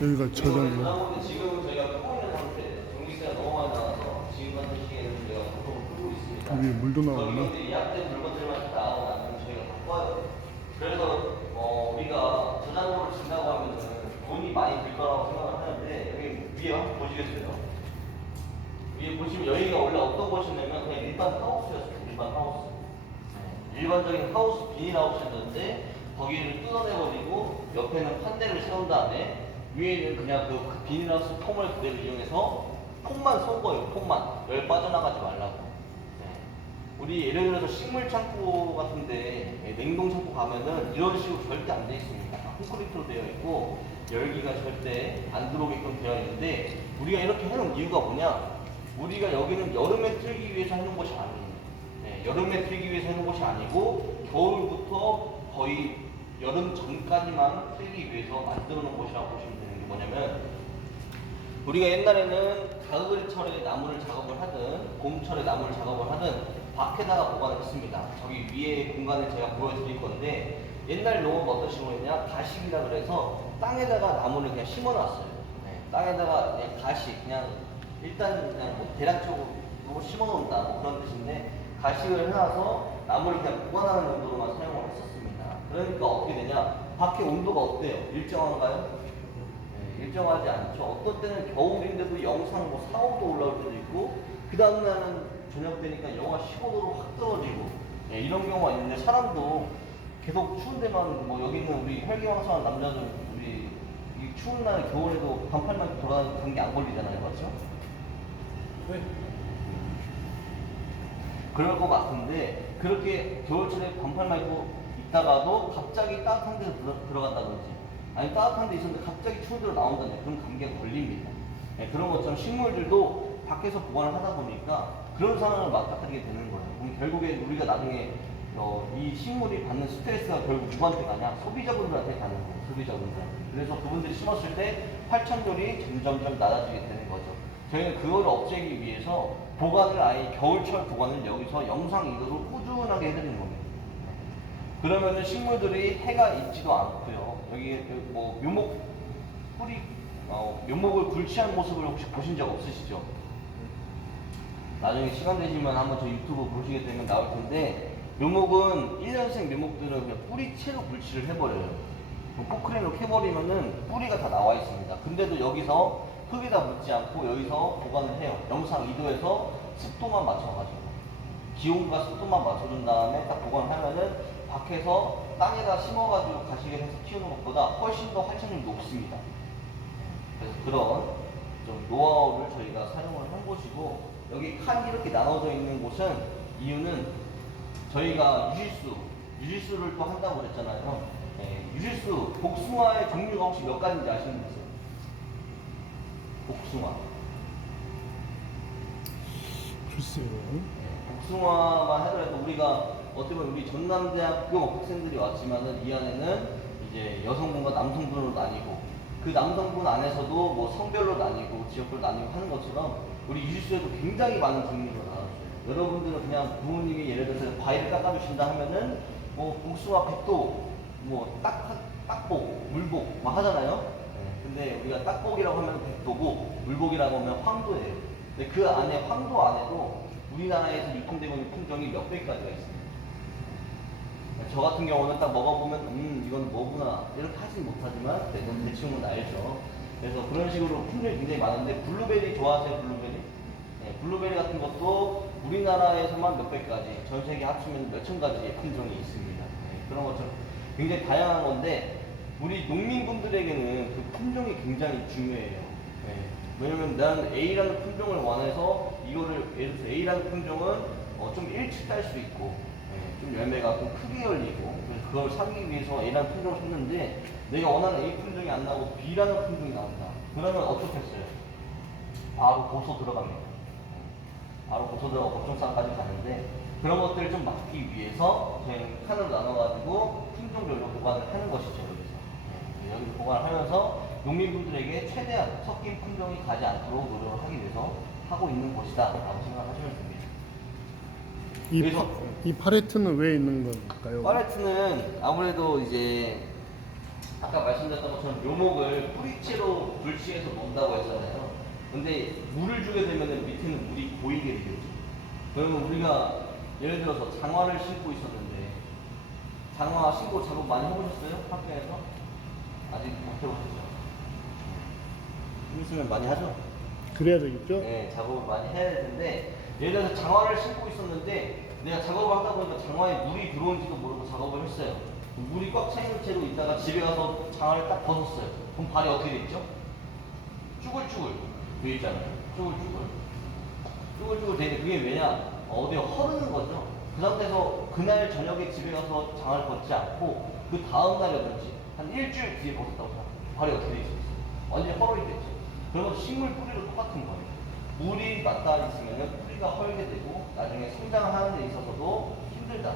여기가 저장. 저장고인데 지금은 저희가 끄고 있는 상태. 전기세가 너무 많이 나와서 지금 같은 시기에는 저희가 보통을 끄고 있습니다. 여기 물도 나오나? 저기 예약된 물건들만 나오고 나면 저희가 바꿔요. 그래서 우리가 저장고를 진다고 하면은 돈이 많이 들 거라고 생각을 하는데 여기 위에 한번 보시겠어요? 위에 보시면 여기가 원래 어떤 곳이냐면 그냥 일반 하우스였어요. 일반 하우스. 일반적인 하우스 비닐하우스였는데 거기를 뜯어내버리고 옆에는 판넬을 세운 다음에 위에는 그냥 그 비닐하우스 폼을 그대로 이용해서 폼만 쏜 거예요. 폼만 열 빠져나가지 말라고. 우리 예를 들어서 식물 창고 같은데 냉동 창고 가면은 이런 식으로 절대 안 돼 있습니다. 콘크리트로 되어 있고 열기가 절대 안 들어오게끔 되어 있는데 우리가 이렇게 해놓은 이유가 뭐냐? 우리가 여기는 여름에 틀기 위해서 해놓은 곳이 아니에요. 여름에 틀기 위해서 해놓은 곳이 아니고 겨울부터 거의 여름 전까지만 틀기 위해서 만들어 놓은 곳이라고 보시면 되는 게 뭐냐면 우리가 옛날에는 가을철에 나무를 작업을 하든 봄철에 나무를 작업을 하든 밖에다가 보관을 했습니다. 저기 위에 공간을 제가 보여드릴 건데 옛날 농업은 어떤 식으로 했냐? 가식이라 그래서 땅에다가 나무를 그냥 심어놨어요. 땅에다가 그냥 가식 그냥 일단 그냥 뭐 대략적으로 심어놓는다 뭐 그런 뜻인데 가식을 해놔서 나무를 그냥 보관하는 용도로만 사용을 했었습니다. 그러니까 어떻게 되냐? 밖에 온도가 어때요? 일정한가요? 일정하지 않죠. 어떤 때는 겨울인데도 영상 뭐 4, 5도 올라올 때도 있고 그 다음날은 저녁 되니까 영하 15도로 확 떨어지고 이런 경우가 있는데 사람도 계속 추운 데만 뭐 여기 있는 우리 혈기왕성한 남자들 우리 이 추운 날 겨울에도 반팔만 입고 돌아다니는 감기 안 걸리잖아요. 맞죠? 네. 그럴 것 같은데 그렇게 겨울철에 반팔만 입고 있다가도 갑자기 따뜻한 데로 들어간다든지 아니 따뜻한 데 있었는데 갑자기 추운 데로 나온다든지 그럼 감기가 걸립니다. 그런 것처럼 식물들도 밖에서 보관을 하다 보니까 그런 상황을 맞닥뜨리게 되는 거예요. 그럼 결국에 우리가 나중에 이 식물이 받는 스트레스가 결국 누구한테 가냐? 소비자분들한테 가는 거예요. 소비자분들. 그래서 그분들이 심었을 때 활착률이 점점점 낮아지게 되는 거죠. 저희는 그걸 없애기 위해서 보관을 아예 겨울철 보관을 여기서 영상 이도로 꾸준하게 해드리는 겁니다. 그러면은 식물들이 해가 있지도 않고요. 여기 뭐 묘목 뿌리 묘목을 굴치한 모습을 혹시 보신 적 없으시죠? 나중에 시간 되시면 한번 저 유튜브 보시게 되면 나올 텐데 묘목은 1년생 묘목들은 그냥 뿌리채로 굴치를 해버려요. 포크레인으로 캐버리면은 뿌리가 다 나와 있습니다. 근데도 여기서 흙에다 묻지 않고 여기서 보관을 해요. 영상 2도에서 습도만 맞춰가지고 기온과 습도만 맞춰준 다음에 딱 보관을 하면은 밖에서 땅에다 심어가지고 가시게 해서 키우는 것보다 훨씬 더 활착률이 높습니다. 그래서 그런 좀 노하우를 저희가 사용을 한 곳이고 여기 칸이 이렇게 나눠져 있는 곳은 이유는 저희가 유실수를 또 한다고 그랬잖아요. 유실수, 복숭아의 종류가 혹시 몇 가지인지 아시는 분 있어요? 복숭아. 글쎄요. 복숭아만 하더라도 우리가 어떻게 보면 우리 전남대학교 학생들이 왔지만은 이 안에는 이제 여성분과 남성분으로 나뉘고 그 남성분 안에서도 뭐 성별로 나뉘고 지역별로 나뉘고 하는 것처럼 우리 유실수에도 굉장히 많은 종류가 나왔어요. 여러분들은 그냥 부모님이 예를 들어서 과일을 깎아주신다 하면은 뭐 복숭아 100도 뭐 딱복, 물복 뭐 하잖아요. 근데 우리가 딱복이라고 하면 100도고 물복이라고 하면 황도예요. 근데 그 안에 황도 안에도 우리나라에서 유통되고 있는 품종이 몇백 가지가 있습니다. 저 같은 경우는 딱 먹어보면 이건 뭐구나 이렇게 하진 못하지만 대충은 알죠. 그래서 그런 식으로 품종이 굉장히 많은데 블루베리 좋아하세요? 블루베리? 블루베리 같은 것도 우리나라에서만 몇백 가지, 전 세계 합치면 몇천 가지의 품종이 있습니다. 그런 것처럼 굉장히 다양한 건데 우리 농민분들에게는 그 품종이 굉장히 중요해요. 왜냐면 나는 A라는 품종을 원해서 이거를 예를 들어서 A라는 품종은 좀 일찍 딸 수 있고 좀 열매가 좀 크게 열리고 그래서 그걸 사기 위해서 A라는 품종을 샀는데 내가 원하는 A 품종이 안 나오고 B라는 품종이 나온다. 그러면 어떻겠어요? 바로 고소 들어갑니다. 바로 고소 들어가고 법정상까지 가는데 그런 것들을 좀 막기 위해서 저희는 칸으로 나눠가지고 품종별로 보관을 하는 것이죠. 여기서 여기 보관을 하면서 농민분들에게 최대한 섞인 품종이 가지 않도록 노력을 하기 위해서 하고 있는 곳이다 라고 생각하시면 됩니다. 이 팔레트는 왜 있는 걸까요? 팔레트는 아무래도 이제 아까 말씀드렸던 것처럼 묘목을 뿌리채로 불치해서 놓는다고 했잖아요. 근데 물을 주게 되면 밑에는 물이 고이게 되겠죠. 그러면 우리가 예를 들어서 장화를 신고 있었는데 장화 신고 작업 많이 해보셨어요? 학교에서? 아직 못 해보셨죠? 있으면 많이 하죠? 그래야 되겠죠? 네, 작업을 많이 해야 되는데 예를 들어서 장화를 신고 있었는데 내가 작업을 하다 보니까 장화에 물이 들어온지도 모르고 작업을 했어요. 물이 꽉 차 있는 채로 있다가 집에 가서 장화를 딱 벗었어요. 그럼 발이 어떻게 됐죠? 쭈글쭈글 되어 있잖아요. 쭈글쭈글. 쭈글쭈글 되는 그게 왜냐? 어디에 허르는 거죠. 그 상태에서 그날 저녁에 집에 가서 장화를 벗지 않고 그 다음 날이라든지 한 일주일 뒤에 벗었다고 생각해요. 발이 어떻게 되어 있어요? 완전히 헐이 됐죠. 그런 것 식물 뿌리도 똑같은 거예요. 물이 맞닿아 있으면 뿌리가 헐게 되고 나중에 성장하는 데 있어서도 힘들다.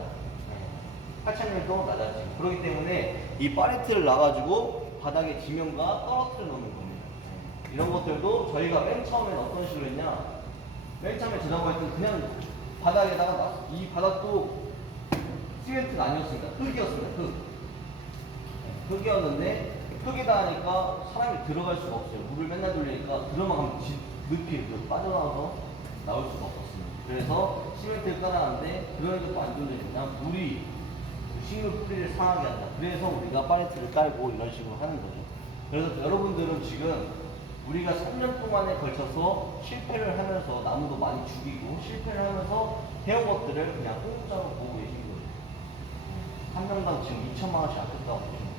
하천율도 낮아지고 그렇기 때문에 이 파레트를 놔가지고 바닥에 지면과 떨어뜨려 놓는 겁니다. 이런 것들도 저희가 맨 처음엔 어떤 식으로 했냐, 맨 처음에 저장고 할 때는 그냥 바닥에다가 놨어요. 이 바닥도 시멘트가 아니었으니까 흙이었습니다. 흙이었는데 흙이다 하니까 사람이 들어갈 수가 없어요. 물을 맨날 돌리니까 들어가면 늦게 빠져나와서 나올 수가 없었습니다. 그래서 시멘트를 깔아놨는데 그런 것도 안 좋으냐, 물이 식물 뿌리를 상하게 한다. 그래서 우리가 파레트를 깔고 이런 식으로 하는 거죠. 그래서 여러분들은 지금 우리가 3년 동안에 걸쳐서 실패를 하면서 나무도 많이 죽이고 실패를 하면서 해온 것들을 그냥 공짜로 보고 계신 거예요. 한 명당 지금 2천만 원씩 아꼈다고 보시면 돼요.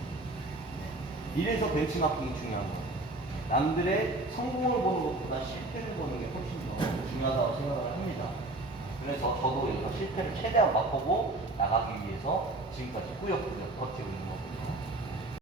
이래서 벤치마킹이 중요한 거예요. 남들의 성공을 보는 것보다 실패를 보는 게 훨씬 더 중요하다고 생각을 합니다. 그래서 저도 여기서 실패를 최대한 맛보고 나가기 위해서 지금까지 꾸역꾸역 버티고 있는 거거든요.